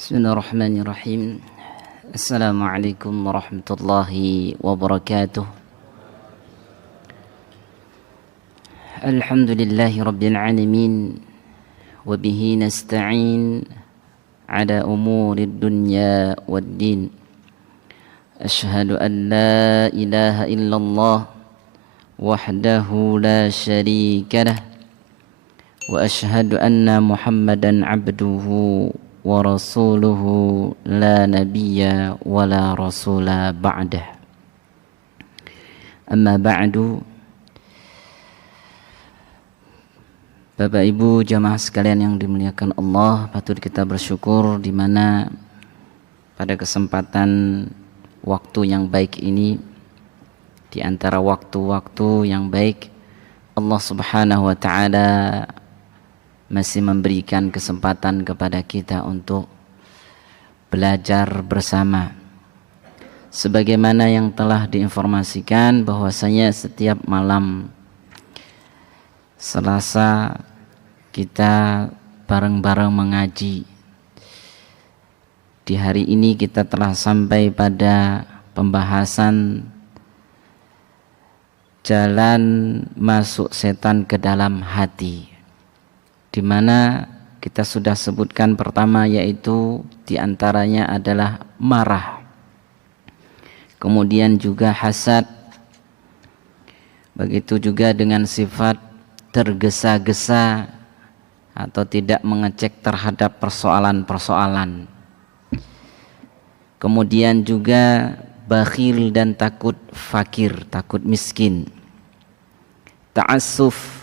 Bismillahirrahmanirrahim. Assalamualaikum warahmatullahi wabarakatuh. Alhamdulillahi rabbil alamin. Wabihi nasta'in ala umurid dunya waddin. Ashhadu an la ilaha illallah wahdahu la syarika lah. Wa ashhadu anna Muhammadan abduhu wa rasuluhu la nabiyya wa la rasula ba'dah. Amma ba'du. Bapak Ibu jamaah sekalian yang dimuliakan Allah, patut kita bersyukur di mana pada kesempatan waktu yang baik ini, di antara waktu-waktu yang baik, Allah Subhanahu wa taala masih memberikan kesempatan kepada kita untuk belajar bersama. Sebagaimana yang telah diinformasikan bahwasanya setiap malam Selasa kita bareng-bareng mengaji. Di hari ini kita telah sampai pada pembahasan jalan masuk setan ke dalam hati, di mana kita sudah sebutkan pertama yaitu diantaranya adalah marah, kemudian juga hasad, begitu juga dengan sifat tergesa-gesa atau tidak mengecek terhadap persoalan-persoalan, kemudian juga bakhil dan takut fakir, takut miskin, ta'assuf.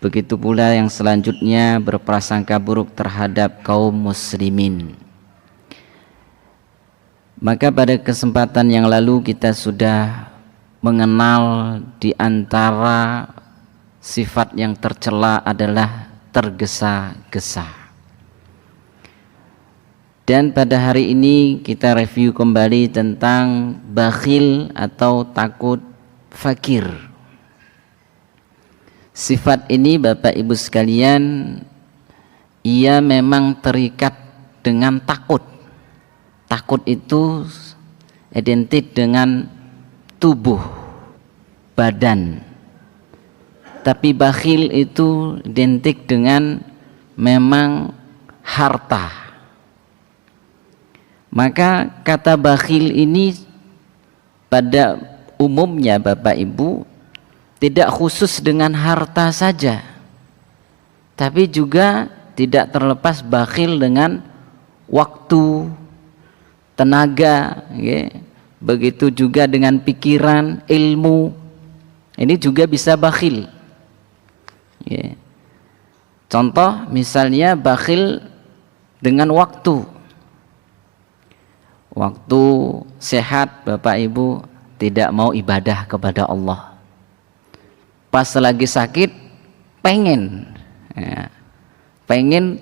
Begitu pula yang selanjutnya berprasangka buruk terhadap kaum muslimin. Maka pada kesempatan yang lalu kita sudah mengenal di antara sifat yang tercela adalah tergesa-gesa. Dan pada hari ini kita review kembali tentang bakhil atau takut fakir. Sifat ini Bapak Ibu sekalian, ia memang terikat dengan takut. Takut itu identik dengan tubuh, badan. Tapi bakhil itu identik dengan memang harta. Maka kata bakhil ini pada umumnya Bapak Ibu tidak khusus dengan harta saja, tapi juga tidak terlepas bakhil dengan waktu, tenaga, ya. Begitu juga dengan pikiran, ilmu, ini juga bisa bakhil, ya. Contoh misalnya bakhil dengan waktu sehat Bapak Ibu tidak mau ibadah kepada Allah. Pas lagi sakit pengen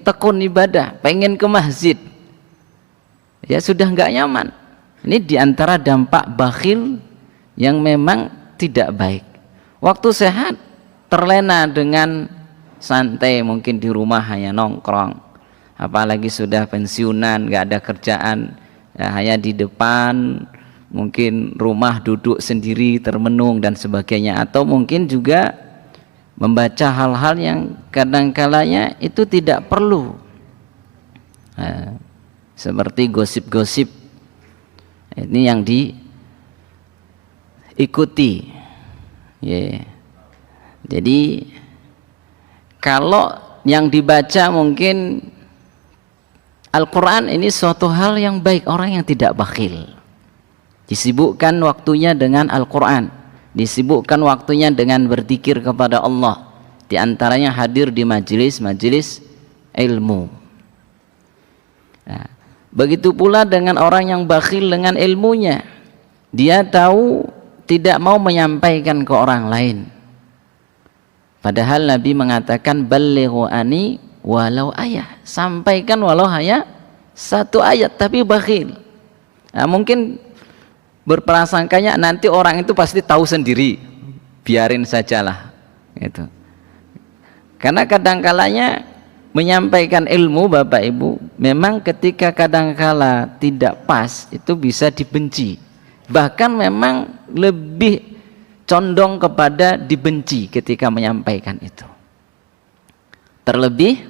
tekun ibadah, pengen ke masjid, ya sudah nggak nyaman. Ini diantara dampak bakhil yang memang tidak baik. Waktu sehat terlena dengan santai, mungkin di rumah hanya nongkrong, apalagi sudah pensiunan nggak ada kerjaan, ya, hanya di depan mungkin rumah duduk sendiri termenung dan sebagainya, atau mungkin juga membaca hal-hal yang kadang-kalanya itu tidak perlu, seperti gosip-gosip, ini yang diikuti, yeah. Jadi kalau yang dibaca mungkin Al-Quran, ini suatu hal yang baik, orang yang tidak bakhil disibukkan waktunya dengan Al-Quran, disibukkan waktunya dengan berzikir kepada Allah, di antaranya hadir di majelis-majelis ilmu. Nah, begitu pula dengan orang yang bakhil dengan ilmunya, dia tahu tidak mau menyampaikan ke orang lain, padahal Nabi mengatakan balighu ani walau ayat, sampaikan walau hanya satu ayat, tapi bakhil. Nah, mungkin berprasangkanya nanti orang itu pasti tahu sendiri, biarin sajalah gitu. Karena kadang-kalanya menyampaikan ilmu Bapak Ibu memang ketika kadangkala tidak pas itu bisa dibenci, bahkan memang lebih condong kepada dibenci ketika menyampaikan itu. Terlebih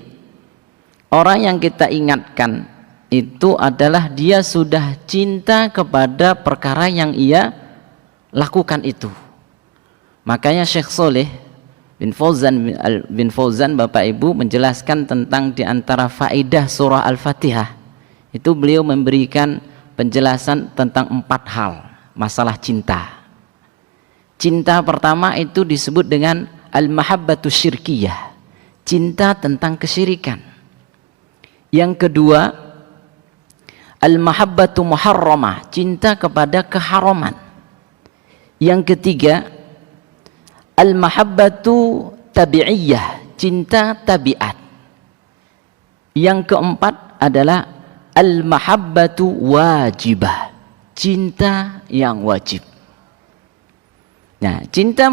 orang yang kita ingatkan itu adalah dia sudah cinta kepada perkara yang ia lakukan itu. Makanya Syekh Soleh bin Fauzan Bapak Ibu menjelaskan tentang diantara faedah surah Al-Fatihah itu beliau memberikan penjelasan tentang 4 hal masalah cinta. Cinta pertama itu disebut dengan al-mahabbatu syirkiyah, cinta tentang kesyirikan. Yang kedua al-mahabbatu muharramah, cinta kepada keharaman. Yang ketiga al-mahabbatu tabi'iyah, cinta tabiat. Yang keempat adalah al-mahabbatu wajibah, cinta yang wajib. Nah, cinta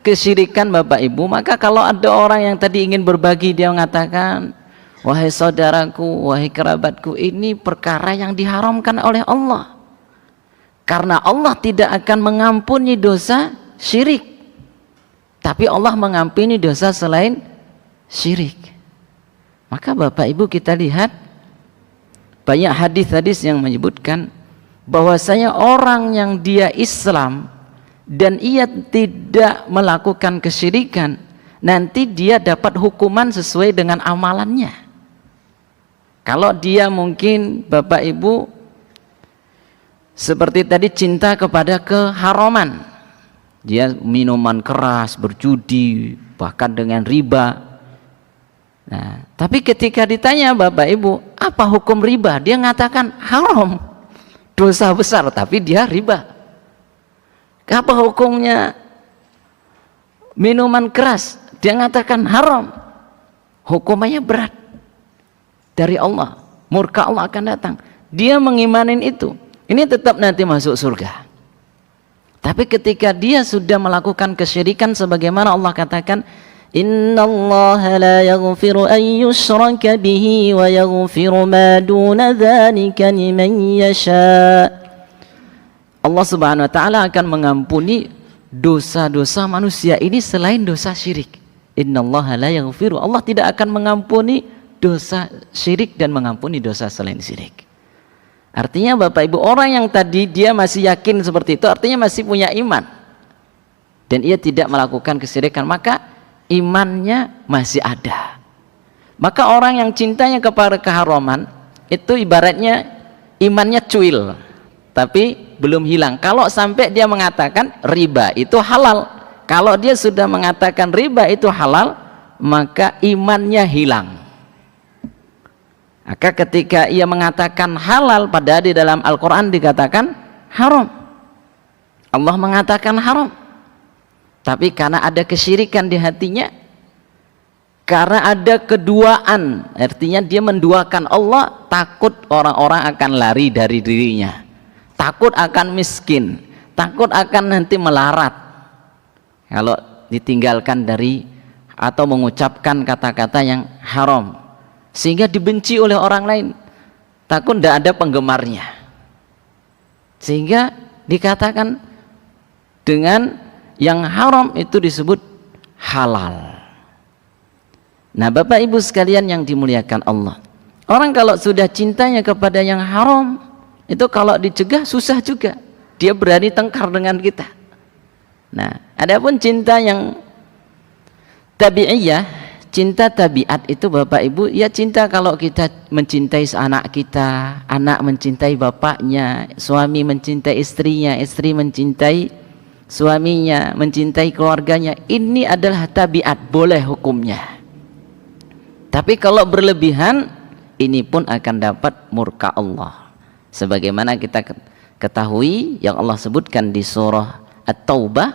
kesyirikan Bapak Ibu, maka kalau ada orang yang tadi ingin berbagi, dia mengatakan, wahai saudaraku, wahai kerabatku, ini perkara yang diharamkan oleh Allah, karena Allah tidak akan mengampuni dosa syirik, tapi Allah mengampuni dosa selain syirik. Maka Bapak Ibu kita lihat banyak hadis-hadis yang menyebutkan bahwasanya orang yang dia Islam dan ia tidak melakukan kesyirikan, nanti dia dapat hukuman sesuai dengan amalannya. Kalau dia mungkin Bapak Ibu seperti tadi cinta kepada keharaman, dia minuman keras, berjudi, bahkan dengan riba. Nah, tapi ketika ditanya Bapak Ibu, apa hukum riba? Dia mengatakan haram, dosa besar, tapi dia riba. Apa hukumnya minuman keras? Dia mengatakan haram, hukumannya berat dari Allah, murka Allah akan datang. Dia mengimanin itu, ini tetap nanti masuk surga. Tapi ketika dia sudah melakukan kesyirikan, sebagaimana Allah katakan, innallaha la yaghfiru an yushraka bihi wa yaghfiru ma duna dzalika liman yasha. Allah Subhanahu wa taala akan mengampuni dosa-dosa manusia ini selain dosa syirik. Innallaha la yaghfiru, Allah tidak akan mengampuni dosa syirik dan mengampuni dosa selain syirik. Artinya Bapak Ibu, orang yang tadi dia masih yakin seperti itu, artinya masih punya iman dan ia tidak melakukan kesyirikan, maka imannya masih ada. Maka orang yang cintanya kepada keharaman itu ibaratnya imannya cuil tapi belum hilang. Kalau sampai dia mengatakan riba itu halal, kalau dia sudah mengatakan riba itu halal, maka imannya hilang. Maka ketika ia mengatakan halal, padahal di dalam Al-Quran dikatakan haram, Allah mengatakan haram, tapi karena ada kesyirikan di hatinya, karena ada keduaan, artinya dia menduakan Allah, takut orang-orang akan lari dari dirinya, takut akan miskin, takut akan nanti melarat kalau ditinggalkan dari atau mengucapkan kata-kata yang haram, sehingga dibenci oleh orang lain, takut tidak ada penggemarnya, sehingga dikatakan dengan yang haram itu disebut halal. Nah Bapak Ibu sekalian yang dimuliakan Allah, orang kalau sudah cintanya kepada yang haram itu kalau dicegah susah juga, dia berani tengkar dengan kita. Nah adapun cinta yang tabi'iyah, cinta tabiat itu Bapak Ibu, ya cinta kalau kita mencintai anak kita, anak mencintai bapaknya, suami mencintai istrinya, istri mencintai suaminya, mencintai keluarganya, ini adalah tabiat, boleh hukumnya. Tapi kalau berlebihan, ini pun akan dapat murka Allah. Sebagaimana kita ketahui yang Allah sebutkan di surah At-Taubah,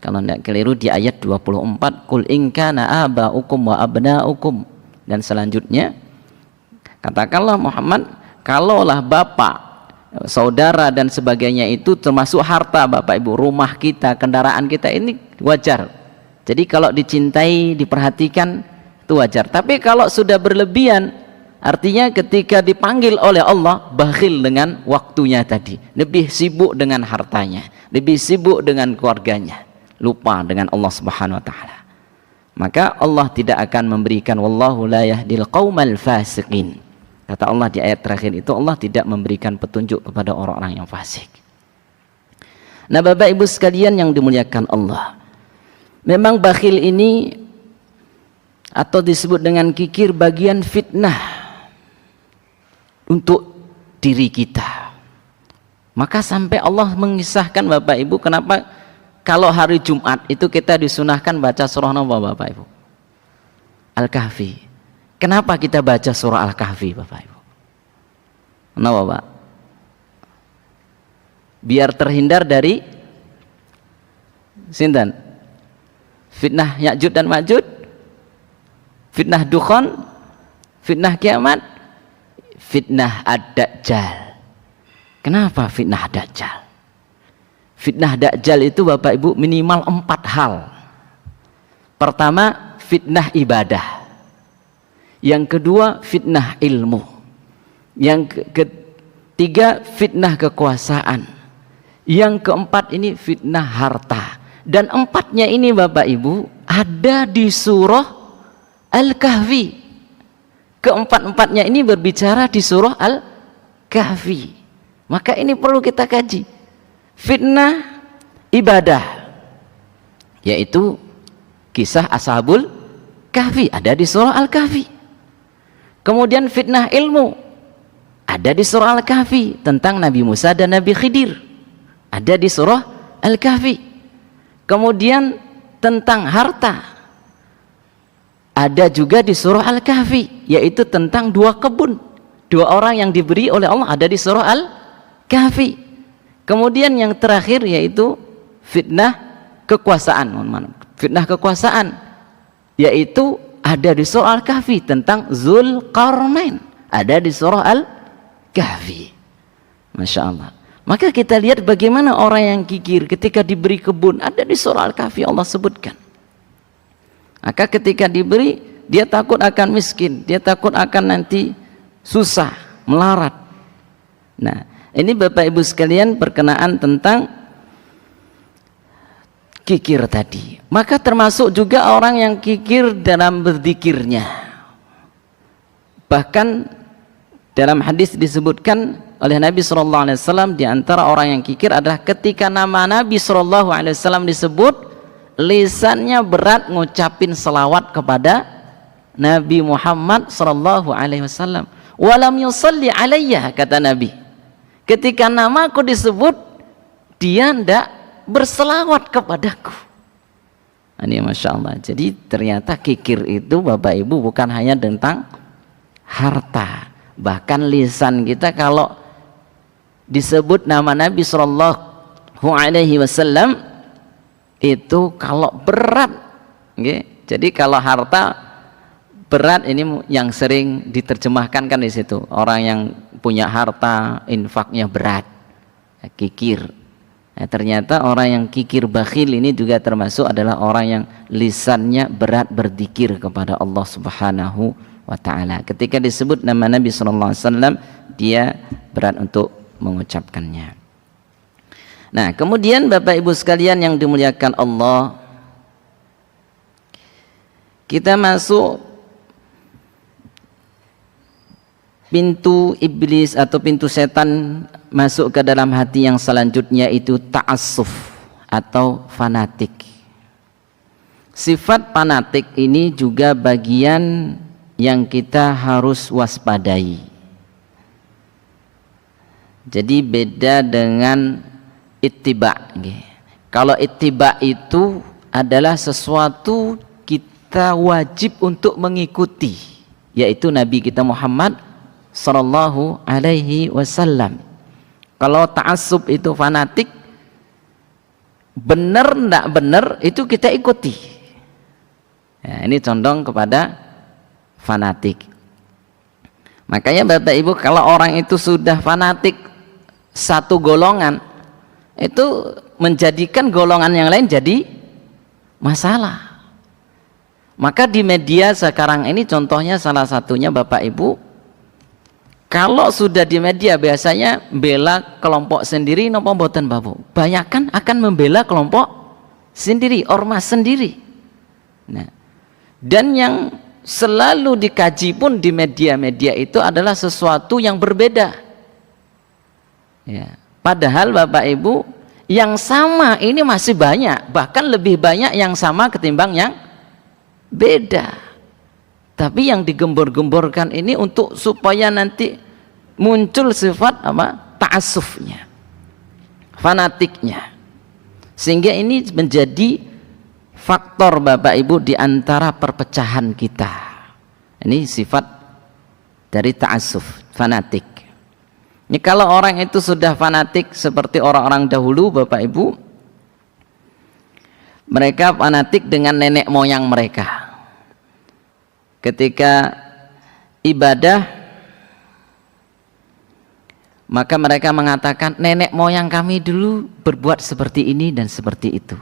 kalau tidak keliru di ayat 24, Qul in kana aba'ukum wa abna'ukum, dan selanjutnya katakanlah Muhammad, kalaulah bapak, saudara dan sebagainya itu termasuk harta Bapak Ibu, rumah kita, kendaraan kita, ini wajar. Jadi kalau dicintai, diperhatikan, itu wajar. Tapi kalau sudah berlebihan, artinya ketika dipanggil oleh Allah bakhil dengan waktunya tadi, lebih sibuk dengan hartanya, lebih sibuk dengan keluarganya, lupa dengan Allah Subhanahu wa taala, maka Allah tidak akan memberikan, wallahu la yahdil qaumal fasiqin. Kata Allah di ayat terakhir itu, Allah tidak memberikan petunjuk kepada orang-orang yang fasik. Nah, Bapak Ibu sekalian yang dimuliakan Allah, memang bakhil ini atau disebut dengan kikir bagian fitnah untuk diri kita. Maka sampai Allah mengisahkan, Bapak Ibu, kenapa kalau hari Jumat itu kita disunahkan baca surah apa, Bapak Ibu? Al-Kahfi. Kenapa kita baca surah Al-Kahfi, Bapak Ibu? Kenapa, Pak? Biar terhindar dari sinten? Fitnah Ya'juj dan Ma'juj, fitnah Dukhan, fitnah kiamat, fitnah Ad-Dajjal. Kenapa fitnah Dajjal? Fitnah Dajjal itu, Bapak Ibu, minimal 4 hal. Pertama, fitnah ibadah. Yang kedua, fitnah ilmu. Yang ketiga, fitnah kekuasaan. Yang keempat ini fitnah harta. Dan empatnya ini, Bapak Ibu, ada di surah Al-Kahfi. Keempat-empatnya ini berbicara di surah Al-Kahfi. Maka ini perlu kita kaji. Fitnah ibadah, yaitu kisah Ashabul Kahfi, ada di surah Al-Kahfi. Kemudian fitnah ilmu, ada di surah Al-Kahfi, tentang Nabi Musa dan Nabi Khidir, ada di surah Al-Kahfi. Kemudian tentang harta, ada juga di surah Al-Kahfi, yaitu tentang 2 kebun, 2 orang yang diberi oleh Allah, ada di surah Al-Kahfi. Kemudian yang terakhir yaitu fitnah kekuasaan, fitnah kekuasaan, yaitu ada di surah Al-Kahfi, tentang Zulkarnain, ada di surah Al-Kahfi. Masya Allah. Maka kita lihat bagaimana orang yang kikir ketika diberi kebun, ada di surah Al-Kahfi Allah sebutkan. Maka ketika diberi, dia takut akan miskin, dia takut akan nanti susah, melarat. Nah, ini Bapak Ibu sekalian berkenaan tentang kikir tadi. Maka termasuk juga orang yang kikir dalam berzikirnya. Bahkan dalam hadis disebutkan oleh Nabi SAW, di antara orang yang kikir adalah ketika nama Nabi SAW disebut, lisannya berat ngucapin selawat kepada Nabi Muhammad SAW. Walam yusalli alayya, kata Nabi. Ketika namaku disebut, dia tidak berselawat kepadaku. Ini Masya Allah. Jadi ternyata kikir itu, Bapak Ibu, bukan hanya tentang harta. Bahkan lisan kita kalau disebut nama Nabi SAW itu kalau berat, okay? Jadi kalau harta berat ini yang sering diterjemahkan kan di situ. Orang yang punya harta infaknya berat, kikir. Ternyata orang yang kikir bakhil ini juga termasuk adalah orang yang lisannya berat berzikir kepada Allah Subhanahu wa ta'ala. Ketika disebut nama Nabi SAW, dia berat untuk mengucapkannya. Nah, kemudian Bapak Ibu sekalian yang dimuliakan Allah, kita masuk pintu iblis atau pintu setan masuk ke dalam hati yang selanjutnya, itu ta'assuf atau fanatik. Sifat fanatik ini juga bagian yang kita harus waspadai. Jadi beda dengan ittiba. Kalau ittiba itu adalah sesuatu kita wajib untuk mengikuti, yaitu Nabi kita Muhammad sallallahu alaihi wasallam. Kalau ta'assub itu fanatik, benar enggak benar itu kita ikuti. Ya, ini condong kepada fanatik. Makanya Bapak Ibu, kalau orang itu sudah fanatik satu golongan, itu menjadikan golongan yang lain jadi masalah. Maka di media sekarang ini contohnya salah satunya Bapak Ibu, kalau sudah di media biasanya bela kelompok sendiri nopo mboten Bapak. Banyak kan akan membela kelompok sendiri, ormas sendiri. Nah, dan yang selalu dikaji pun di media-media itu adalah sesuatu yang berbeda. Ya, padahal Bapak Ibu yang sama ini masih banyak, bahkan lebih banyak yang sama ketimbang yang beda. Tapi yang digembor-gemborkan ini untuk supaya nanti muncul sifat apa? Ta'assufnya, fanatiknya, sehingga ini menjadi faktor Bapak Ibu di antara perpecahan kita. Ini sifat dari ta'assuf, fanatik. Ini kalau orang itu sudah fanatik seperti orang-orang dahulu Bapak Ibu, mereka fanatik dengan nenek moyang mereka. Ketika ibadah, maka mereka mengatakan nenek moyang kami dulu berbuat seperti ini dan seperti itu.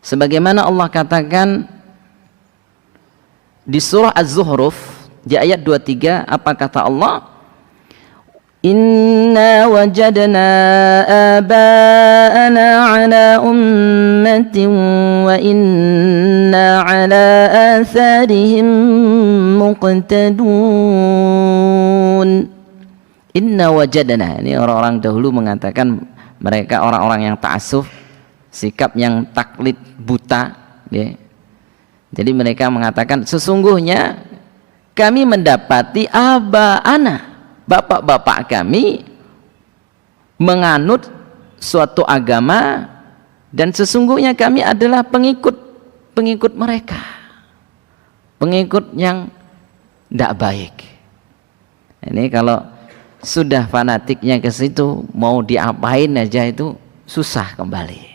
Sebagaimana Allah katakan di surah Az-Zuhruf di ayat 23, apa kata Allah? Inna wajadna aba'ana ala ummatin wa inna ala atharihim muqtadun. Inna wajadna, ini orang-orang dahulu mengatakan mereka orang-orang yang ta'assuf, sikap yang taklid buta, ya. Jadi mereka mengatakan sesungguhnya kami mendapati aba'ana, bapak-bapak kami menganut suatu agama dan sesungguhnya kami adalah pengikut mereka, pengikut yang tidak baik. Ini kalau sudah fanatiknya ke situ, mau diapain aja itu susah kembali.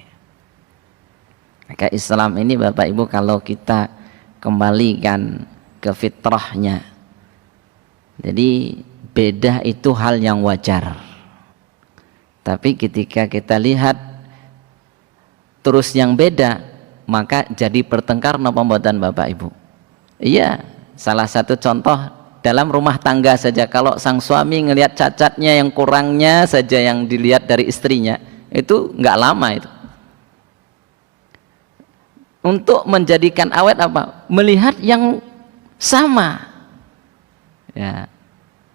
Maka Islam ini Bapak Ibu kalau kita kembalikan ke fitrahnya, jadi beda itu hal yang wajar. Tapi ketika kita lihat terus yang beda, maka jadi pertengkar napa mboten Bapak Ibu? Iya, salah satu contoh dalam rumah tangga saja, kalau sang suami ngelihat cacatnya yang kurangnya saja yang dilihat dari istrinya, itu nggak lama itu. Untuk menjadikan awet apa? Melihat yang sama, ya,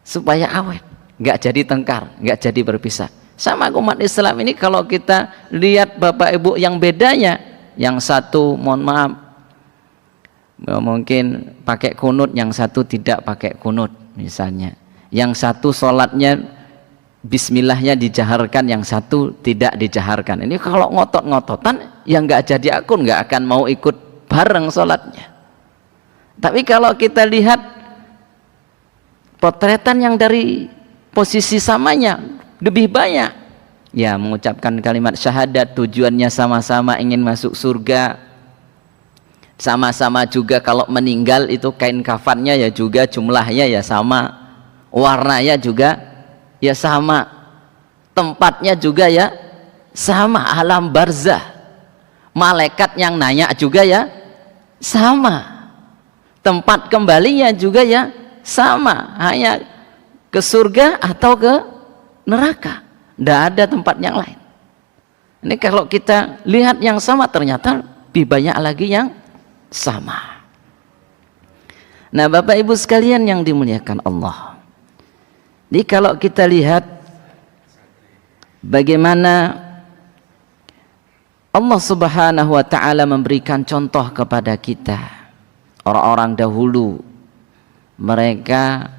supaya awet, nggak jadi tengkar, nggak jadi berpisah. Sama umat Islam ini kalau kita lihat Bapak Ibu yang bedanya, yang satu mohon maaf mungkin pakai kunut, yang satu tidak pakai kunut misalnya, yang satu sholatnya bismillahnya dijaharkan, yang satu tidak dijaharkan. Ini kalau ngotot-ngototan yang nggak jadi akun nggak akan mau ikut bareng sholatnya. Tapi kalau kita lihat potretan yang dari posisi samanya lebih banyak, ya mengucapkan kalimat syahadat, tujuannya sama-sama ingin masuk surga, sama-sama juga kalau meninggal itu kain kafannya ya juga jumlahnya ya sama, warnanya juga ya sama, tempatnya juga ya sama, alam barzah, malaikat yang nanya juga ya sama, tempat kembalinya juga ya sama, hanya ke surga atau ke neraka, tidak ada tempat yang lain. Ini kalau kita lihat yang sama ternyata lebih banyak lagi yang sama. Nah Bapak Ibu sekalian yang dimuliakan Allah, jadi kalau kita lihat bagaimana Allah Subhanahu wa ta'ala memberikan contoh kepada kita, orang-orang dahulu mereka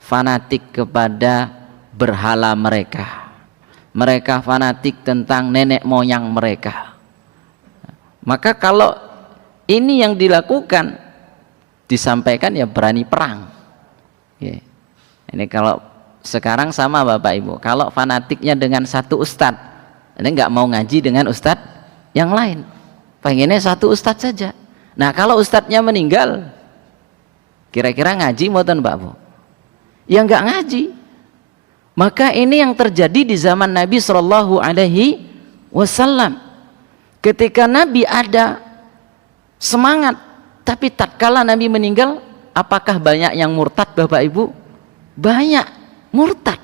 fanatik kepada berhala mereka, mereka fanatik tentang nenek moyang mereka. Maka kalau ini yang dilakukan disampaikan ya berani perang, ya. Ini kalau sekarang sama Bapak Ibu, kalau fanatiknya dengan satu ustadz, ini nggak mau ngaji dengan ustadz yang lain, pengennya satu ustadz saja. Nah kalau ustadznya meninggal, kira-kira ngaji mboten Mbak Bu? Ya nggak ngaji. Maka ini yang terjadi di zaman Nabi Shallallahu Alaihi Wasallam. Ketika Nabi ada semangat Tapi tatkala Nabi meninggal, apakah banyak yang murtad Bapak Ibu? Banyak murtad.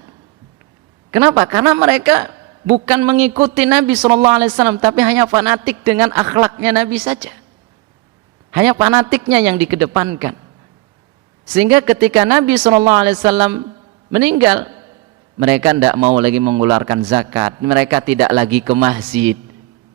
Kenapa? Karena mereka bukan mengikuti Nabi SAW, tapi hanya fanatik dengan akhlaknya Nabi saja. Hanya fanatiknya yang dikedepankan. Sehingga ketika Nabi SAW meninggal, mereka tidak mau lagi mengeluarkan zakat, mereka tidak lagi ke masjid.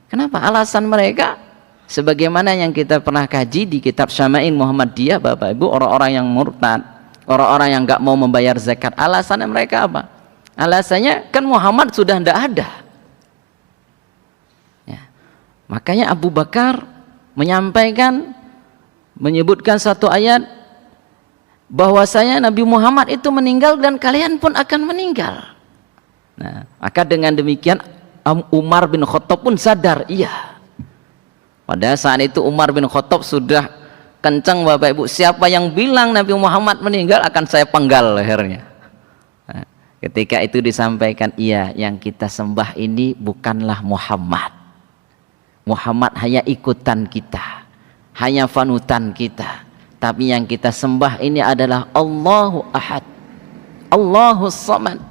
Kenapa? Alasan mereka sebagaimana yang kita pernah kaji di kitab Syama'il Muhammadiyah, Bapak Ibu, orang-orang yang murtad, orang-orang yang nggak mau membayar zakat, alasannya mereka apa? Alasannya kan Muhammad sudah tidak ada ya. Makanya Abu Bakar menyebutkan satu ayat bahwasanya Nabi Muhammad itu meninggal dan kalian pun akan meninggal. Nah, maka dengan demikian Umar bin Khattab pun sadar, iya. Pada saat itu Umar bin Khattab sudah kencang, Bapak Ibu, siapa yang bilang Nabi Muhammad meninggal akan saya penggal lehernya. Nah, ketika itu disampaikan, iya, yang kita sembah ini bukanlah Muhammad. Muhammad hanya ikutan kita, hanya panutan kita. Tapi yang kita sembah ini adalah Allahu Ahad, Allahus Samad,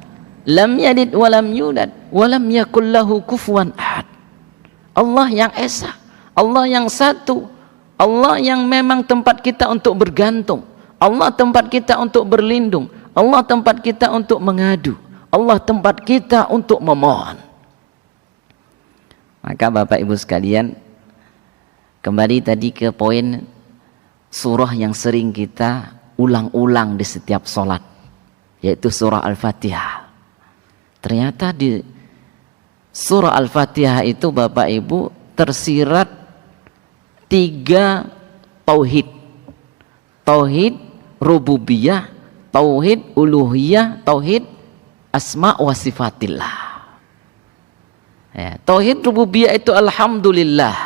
lam yalid wa lam yulad wa lam yakul lahu kufuwan ahad. Allah yang esa, Allah yang satu, Allah yang memang tempat kita untuk bergantung, Allah tempat kita untuk berlindung, Allah tempat kita untuk mengadu, Allah tempat kita untuk memohon. Maka Bapak Ibu sekalian, kembali tadi ke poin surah yang sering kita ulang-ulang di setiap sholat, yaitu surah Al-Fatihah. Ternyata di surah Al-Fatihah itu Bapak Ibu tersirat 3 tauhid. Tauhid rububiyah, tauhid uluhiyah, tauhid asma wa sifatillah. Ya, tauhid rububiyah itu alhamdulillah.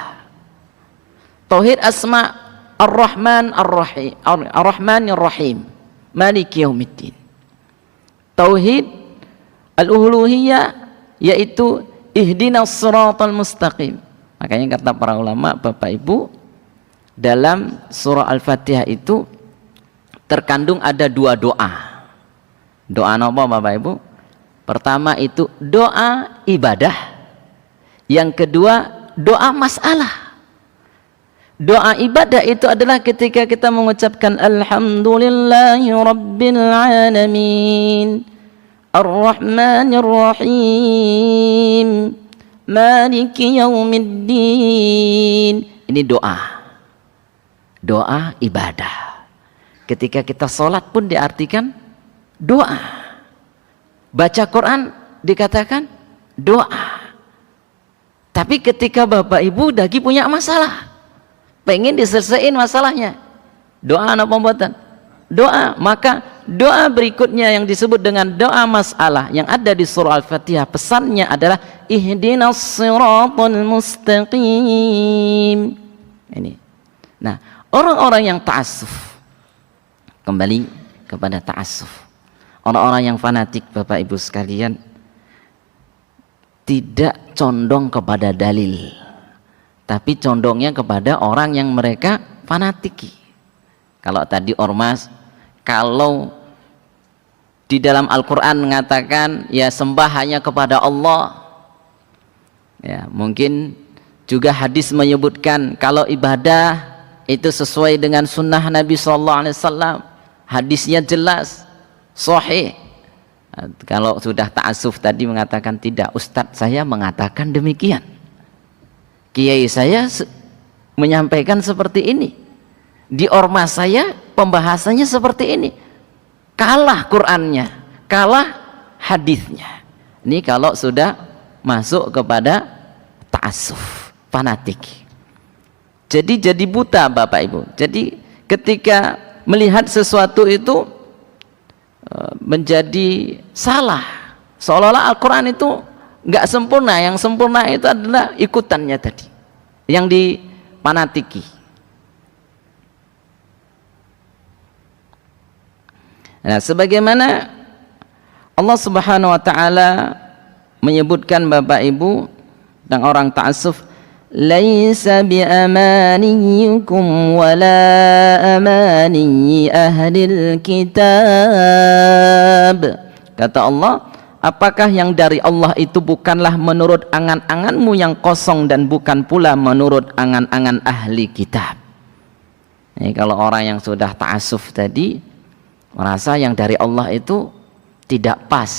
Tauhid asma Ar-Rahman Ar-Rahim, Ar-Rahmanir Rahim, Maliki Yaumiddin. Tauhid al-uluhiyah yaitu ihdinas siratal mustaqim. Makanya kata para ulama, Bapak Ibu, dalam surah Al-Fatihah itu terkandung ada 2 doa. Doa apa Bapak Ibu? Pertama itu doa ibadah, yang kedua doa masalah. Doa ibadah itu adalah ketika kita mengucapkan Alhamdulillahi Rabbil Alamin, Ar-Rahmanir Rahim, Maliki Yaumiddin. Ini doa. Doa ibadah. Ketika kita sholat pun diartikan doa. Baca Quran dikatakan doa. Tapi ketika Bapak Ibu lagi punya masalah, pengen diselesaikan masalahnya, doa apa pembuatan? Doa. Maka doa berikutnya yang disebut dengan doa masalah yang ada di surah Al-Fatihah, pesannya adalah ihdinas siratal mustaqim. Ini. Nah, orang-orang yang ta'assuf, kembali kepada ta'assuf, orang-orang yang fanatik Bapak Ibu sekalian, tidak condong kepada dalil, tapi condongnya kepada orang yang mereka fanatiki. Kalau tadi ormas, kalau di dalam Al-Quran mengatakan ya sembah hanya kepada Allah, ya mungkin juga hadis menyebutkan kalau ibadah itu sesuai dengan sunnah Nabi SAW, hadisnya jelas, sahih. Kalau sudah ta'assuf tadi mengatakan tidak, ustadz saya mengatakan demikian, kiai saya menyampaikan seperti ini, di ormas saya pembahasannya seperti ini, kalah Qur'annya, kalah hadisnya. Ini kalau sudah masuk kepada ta'assuf, fanatik. Jadi buta Bapak Ibu. Jadi ketika melihat sesuatu itu menjadi salah, seolah-olah Al-Quran itu nggak sempurna, yang sempurna itu adalah ikutannya tadi, yang dipanatiki. Nah, sebagaimana Allah Subhanahu wa taala menyebutkan Bapak Ibu dan orang ta'assuf, laisa bi'amaniyikum wala amani ahlil kitab. Kata Allah, apakah yang dari Allah itu bukanlah menurut angan-anganmu yang kosong dan bukan pula menurut angan-angan ahli kitab. Ini kalau orang yang sudah ta'assuf tadi merasa yang dari Allah itu tidak pas,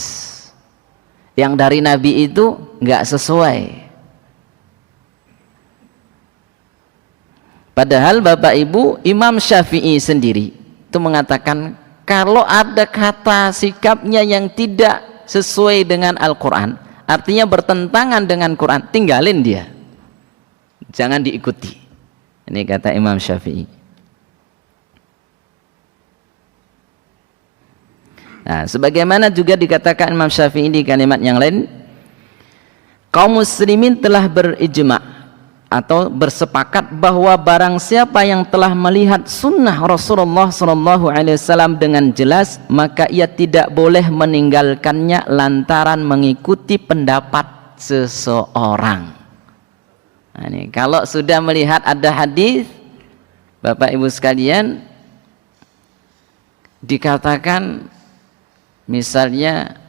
yang dari Nabi itu enggak sesuai. Padahal Bapak Ibu, Imam Syafi'i sendiri itu mengatakan kalau ada kata sikapnya yang tidak sesuai dengan Al-Quran, artinya bertentangan dengan Quran, tinggalin dia, jangan diikuti. Ini kata Imam Syafi'i. Nah, sebagaimana juga dikatakan Imam Syafi'i di kalimat yang lain, kaum muslimin telah berijma' atau bersepakat bahwa barang siapa yang telah melihat sunnah Rasulullah SAW dengan jelas, maka ia tidak boleh meninggalkannya lantaran mengikuti pendapat seseorang. Nah, ini kalau sudah melihat ada hadis, Bapak Ibu sekalian, dikatakan misalnya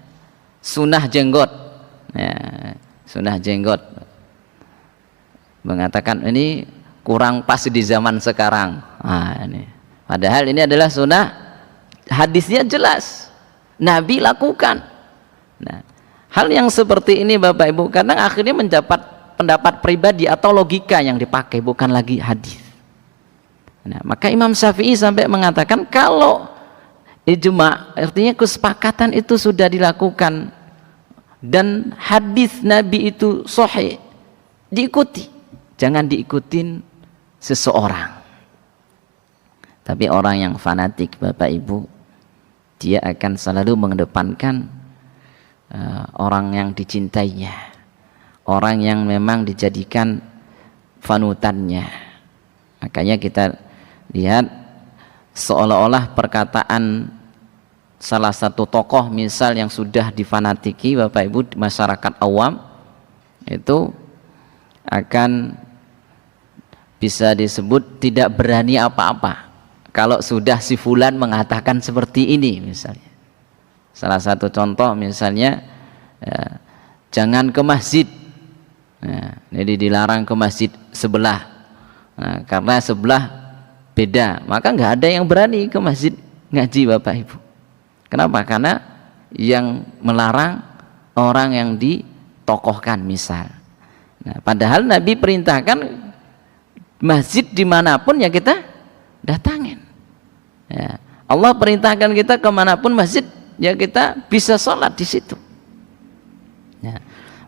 sunnah jenggot, ya, sunnah jenggot, mengatakan ini kurang pas di zaman sekarang. Nah, ini. Padahal ini adalah sunnah, hadisnya jelas, Nabi lakukan. Nah, hal yang seperti ini Bapak Ibu kadang akhirnya mendapat pendapat pribadi atau logika yang dipakai, bukan lagi hadis. Nah, maka Imam Syafi'i sampai mengatakan kalau ijma' artinya kesepakatan itu sudah dilakukan dan hadis Nabi itu sahih, diikuti, jangan diikutin seseorang. Tapi orang yang fanatik Bapak Ibu, dia akan selalu mengedepankan orang yang dicintainya, orang yang memang dijadikan panutannya. Makanya kita lihat seolah-olah perkataan salah satu tokoh misal yang sudah difanatiki Bapak Ibu di masyarakat awam itu akan bisa disebut tidak berani apa-apa kalau sudah si fulan mengatakan seperti ini misalnya. Salah satu contoh misalnya jangan ke masjid, jadi dilarang ke masjid sebelah, karena sebelah beda, maka nggak ada yang berani ke masjid ngaji Bapak Ibu. Kenapa? Karena yang melarang orang yang ditokohkan misal. Nah, padahal Nabi perintahkan masjid dimanapun ya kita datangin. Ya, Allah perintahkan kita kemanapun masjid ya kita bisa sholat di situ. Ya,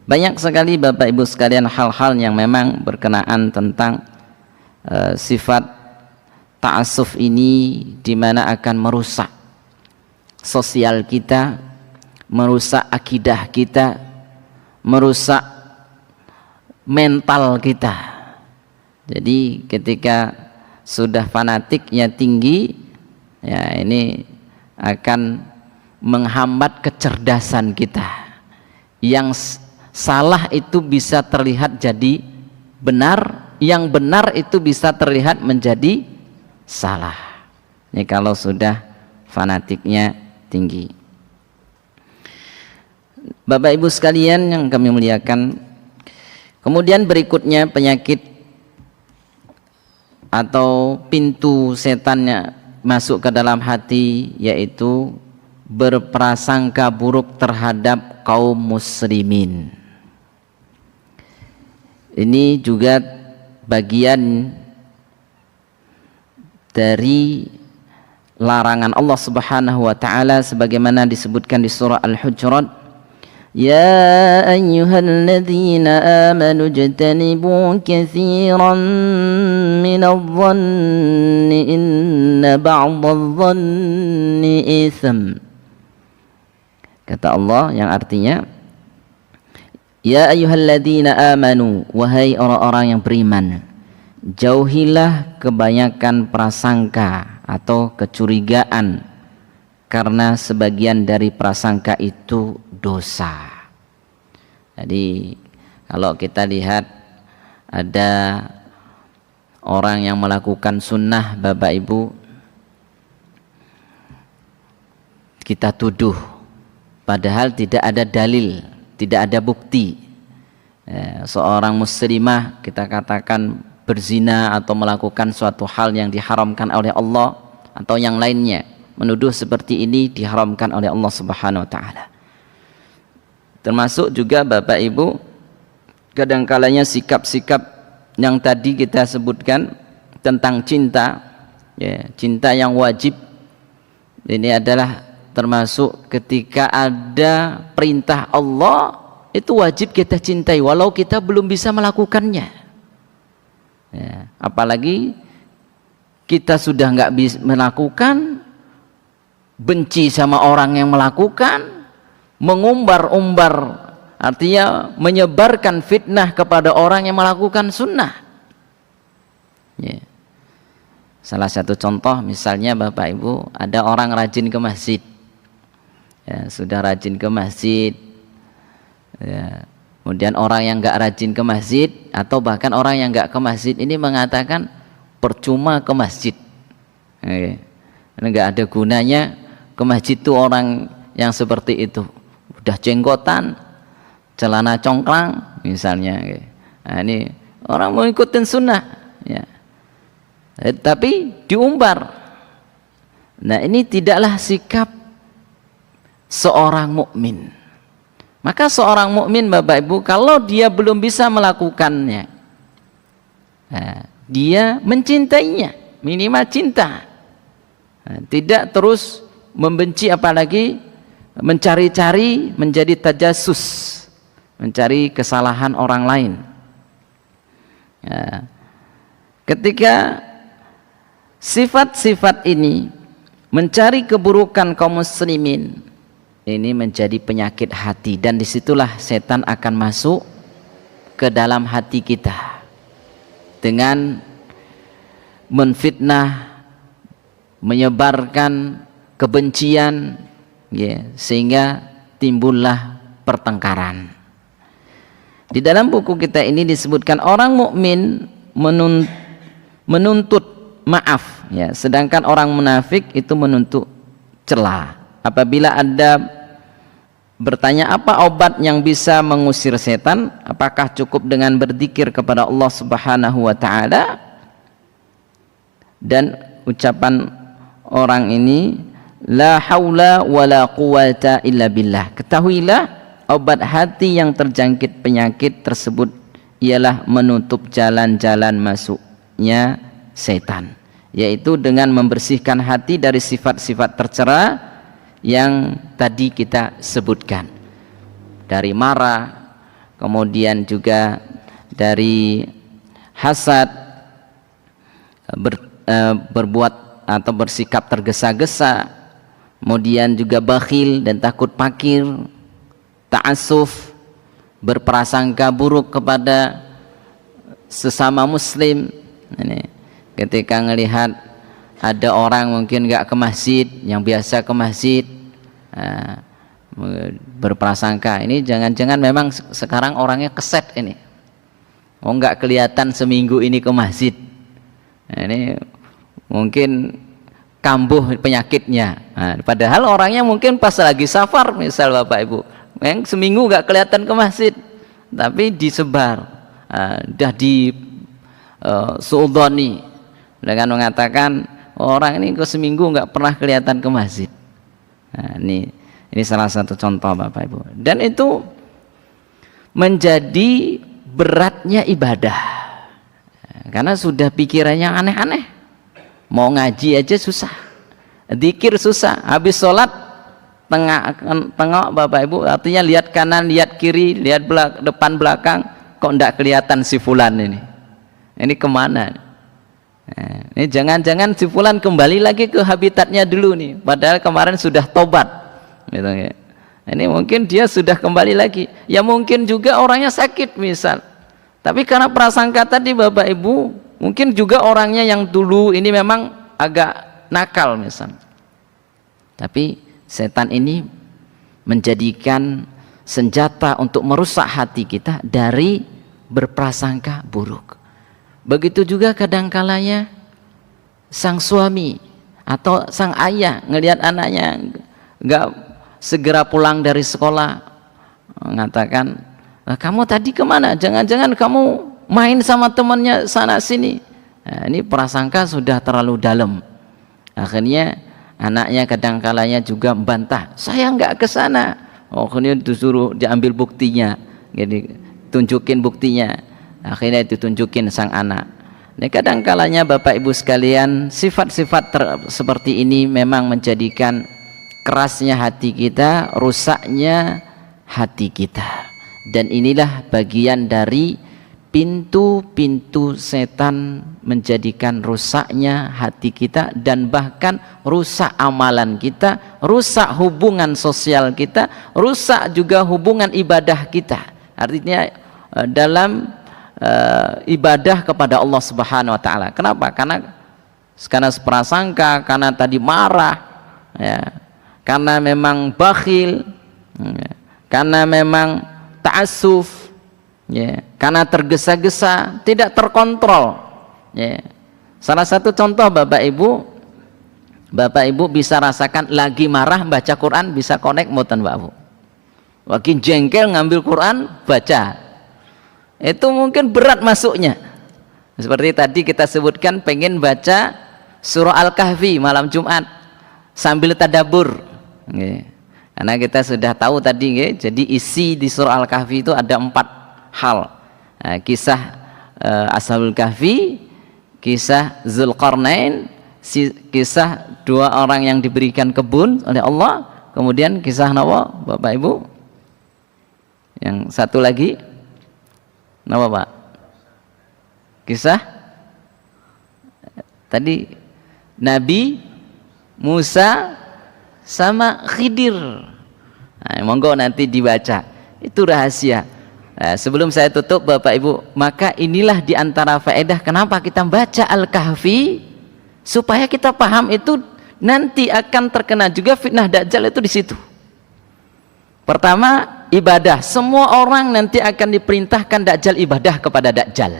banyak sekali Bapak Ibu sekalian hal-hal yang memang berkenaan tentang sifat ta'assuf ini, di mana akan merusak sosial kita, merusak akidah kita, merusak mental kita. Jadi ketika sudah fanatiknya tinggi, ya ini akan menghambat kecerdasan kita. Yang salah itu bisa terlihat jadi benar, yang benar itu bisa terlihat menjadi salah. Ini kalau sudah fanatiknya tinggi. Bapak Ibu sekalian yang kami muliakan, kemudian berikutnya penyakit atau pintu setannya masuk ke dalam hati, yaitu berprasangka buruk terhadap kaum muslimin. Ini juga bagian dari larangan Allah Subhanahu wa taala sebagaimana disebutkan di surah Al-Hujurat, ya ayyuhalladzina amanu ijtanibu katsiran minadh-dhanni inna ba'dadh-dhanni itsm. Kata Allah yang artinya, ya ayyuhalladzina amanu, wahai orang-orang yang beriman, jauhilah kebanyakan prasangka atau kecurigaan, karena sebagian dari prasangka itu dosa. Jadi kalau kita lihat ada orang yang melakukan sunnah, Bapak Ibu, kita tuduh padahal tidak ada dalil, tidak ada bukti. Seorang muslimah kita katakan berzina atau melakukan suatu hal yang diharamkan oleh Allah atau yang lainnya, menuduh seperti ini diharamkan oleh Allah Subhanahu wa taala. Termasuk juga Bapak Ibu, kadang-kalanya sikap-sikap yang tadi kita sebutkan tentang cinta, ya, cinta yang wajib ini adalah termasuk ketika ada perintah Allah, itu wajib kita cintai walau kita belum bisa melakukannya, ya, apalagi kita sudah nggak bisa melakukan, benci sama orang yang melakukan, mengumbar-umbar, artinya menyebarkan fitnah kepada orang yang melakukan sunnah, ya. Salah satu contoh misalnya Bapak Ibu, ada orang rajin ke masjid, ya, sudah rajin ke masjid, ya. Kemudian orang yang nggak rajin ke masjid atau bahkan orang yang nggak ke masjid ini mengatakan percuma ke masjid, ya. Nggak ada gunanya ke masjid itu orang yang seperti itu, udah jenggotan, celana congklang misalnya, ya. Nah, ini orang mau ikutin sunnah, ya. Tapi diumbar. Nah, ini tidaklah sikap seorang mukmin. Maka seorang mukmin Bapak Ibu, kalau dia belum bisa melakukannya, nah, dia mencintainya, minimal cinta, nah, tidak terus membenci, apalagi mencari-cari, menjadi tajasus, mencari kesalahan orang lain, ya. Ketika sifat-sifat ini mencari keburukan kaum muslimin, ini menjadi penyakit hati, dan disitulah setan akan masuk ke dalam hati kita dengan menfitnah, menyebarkan kebencian, ya, sehingga timbullah pertengkaran. Di dalam buku kita ini disebutkan orang mukmin menuntut maaf, ya, sedangkan orang munafik itu menuntut celah. Apabila Anda bertanya apa obat yang bisa mengusir setan, apakah cukup dengan berzikir kepada Allah Subhanahu wa taala? Dan ucapan orang ini, la haula wala quwata illa billah. Ketahuilah obat hati yang terjangkit penyakit tersebut ialah menutup jalan-jalan masuknya setan, yaitu dengan membersihkan hati dari sifat-sifat tercela yang tadi kita sebutkan, dari marah, kemudian juga dari hasad, berbuat atau bersikap tergesa-gesa, kemudian juga bakhil dan takut fakir, ta'assuf, berprasangka buruk kepada sesama muslim. Ini ketika melihat ada orang mungkin nggak ke masjid, yang biasa ke masjid, berprasangka ini jangan-jangan memang sekarang orangnya keset ini, nggak kelihatan seminggu ini ke masjid, ini mungkin kambuh penyakitnya. Padahal orangnya mungkin pas lagi safar, misal Bapak Ibu, yang seminggu nggak kelihatan ke masjid, tapi disebar, dah di suudoni dengan mengatakan orang ini ke seminggu nggak pernah kelihatan ke masjid. Nah, ini salah satu contoh Bapak Ibu, dan itu menjadi beratnya ibadah, karena sudah pikirannya aneh-aneh, mau ngaji aja susah, dzikir susah, habis sholat tengok Bapak Ibu, artinya lihat kanan, lihat kiri, lihat depan belakang, kok ndak kelihatan si fulan ini kemana? Nah, ini jangan-jangan si fulan kembali lagi ke habitatnya dulu nih, padahal kemarin sudah tobat, gitu ya. Ini mungkin dia sudah kembali lagi, ya mungkin juga orangnya sakit misal, tapi karena prasangka tadi Bapak Ibu, mungkin juga orangnya yang dulu ini memang agak nakal misal, tapi setan ini menjadikan senjata untuk merusak hati kita dari berprasangka buruk. Begitu juga kadangkalanya sang suami atau sang ayah ngelihat anaknya nggak segera pulang dari sekolah, mengatakan, kamu tadi kemana? Jangan-jangan kamu main sama temannya sana sini. Nah, ini prasangka sudah terlalu dalam. Akhirnya anaknya kadangkalanya juga membantah, saya nggak ke sana. Akhirnya disuruh diambil buktinya, jadi tunjukin buktinya. Akhirnya ditunjukin sang anak. Nah, kadangkalanya Bapak Ibu sekalian, sifat-sifat seperti ini memang menjadikan kerasnya hati kita, rusaknya hati kita. Dan inilah bagian dari pintu-pintu setan menjadikan rusaknya hati kita, dan bahkan rusak amalan kita, rusak hubungan sosial kita, rusak juga hubungan ibadah kita. Artinya dalam ibadah kepada Allah Subhanahu wa taala. Kenapa? Karena prasangka, karena tadi marah, ya, karena memang bakhil, ya, karena memang ta'assuf, ya, karena tergesa-gesa, tidak terkontrol, ya. Salah satu contoh Bapak Ibu bisa rasakan lagi marah baca Quran bisa connect mboten Mbak Bu. Lagi jengkel ngambil Quran baca, itu mungkin berat masuknya. Seperti tadi kita sebutkan pengen baca surah Al-Kahfi malam Jumat sambil tadabbur, ya. Karena kita sudah tahu tadi, ya, jadi isi di surah Al-Kahfi itu ada 4 hal. Nah, kisah Ashabul Kahfi, kisah Zulkarnain, kisah 2 orang yang diberikan kebun oleh Allah, kemudian kisah Nawa Bapak Ibu, yang satu lagi Nawa Pak, kisah tadi Nabi Musa sama Khidir. Nah, monggo nanti dibaca, itu rahasia. Nah, sebelum saya tutup Bapak Ibu, maka inilah diantara faedah kenapa kita baca Al-Kahfi, supaya kita paham itu nanti akan terkena juga fitnah Dajjal itu di situ. Pertama, ibadah. Semua orang nanti akan diperintahkan Dajjal ibadah kepada Dajjal.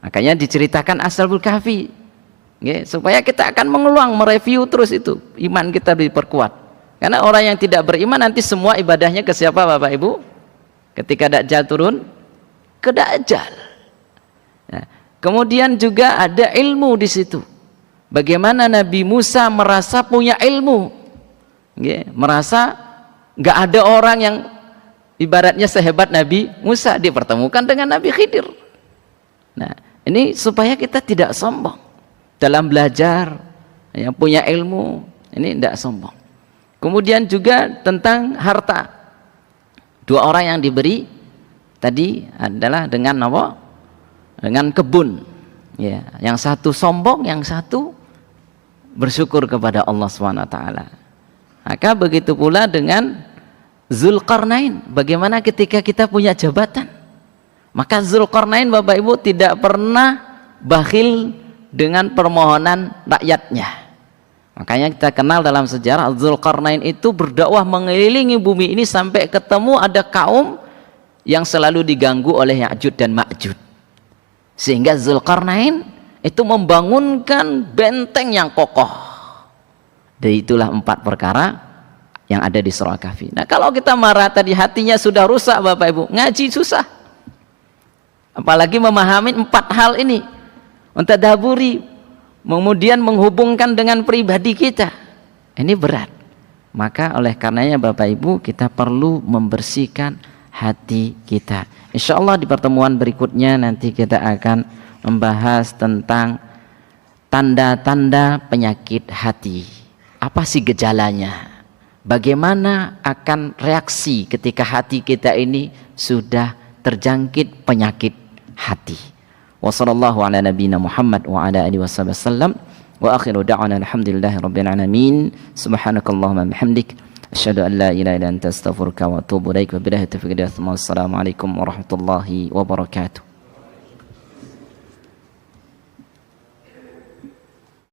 Makanya diceritakan Ashabul Kahfi, ya, supaya kita akan mengulang, mereview terus itu, iman kita diperkuat. Karena orang yang tidak beriman nanti semua ibadahnya ke siapa Bapak Ibu? Ketika Dajjal turun, ke Dajjal. Nah, kemudian juga ada ilmu di situ. Bagaimana Nabi Musa merasa punya ilmu, ya, merasa nggak ada orang yang ibaratnya sehebat Nabi Musa, dipertemukan dengan Nabi Khidir. Nah, ini supaya kita tidak sombong dalam belajar, yang punya ilmu ini tidak sombong. Kemudian juga tentang harta. 2 orang yang diberi tadi adalah dengan apa? Dengan kebun, ya. Yang satu sombong, yang satu bersyukur kepada Allah SWT. Maka begitu pula dengan Zulkarnain. Bagaimana ketika kita punya jabatan, maka Zulkarnain Bapak Ibu tidak pernah bakhil dengan permohonan rakyatnya. Makanya kita kenal dalam sejarah Zulkarnain itu berdakwah mengelilingi bumi ini sampai ketemu ada kaum yang selalu diganggu oleh Ya'juj dan Ma'juj, sehingga Zulkarnain itu membangunkan benteng yang kokoh. Dan itulah 4 perkara yang ada di surah Kahfi. Nah, kalau kita marah tadi hatinya sudah rusak Bapak Ibu, ngaji susah, apalagi memahami 4 hal ini, mentadaburi, kemudian menghubungkan dengan pribadi kita, ini berat. Maka oleh karenanya Bapak Ibu, kita perlu membersihkan hati kita. Insya Allah di pertemuan berikutnya nanti kita akan membahas tentang tanda-tanda penyakit hati. Apa sih gejalanya? Bagaimana akan reaksi ketika hati kita ini sudah terjangkit penyakit hati? Wa sallallahu ala nabiyyina Muhammad wa ala alihi wasallam wa akhiru da'wana alhamdulillahi rabbil alamin. Subhanakallahumma bihamdik asyhadu an la ilaha illa anta astaghfiruka wa atubu ilaik. Wa billahi taufiq. Assalamualaikum warahmatullahi wabarakatuh.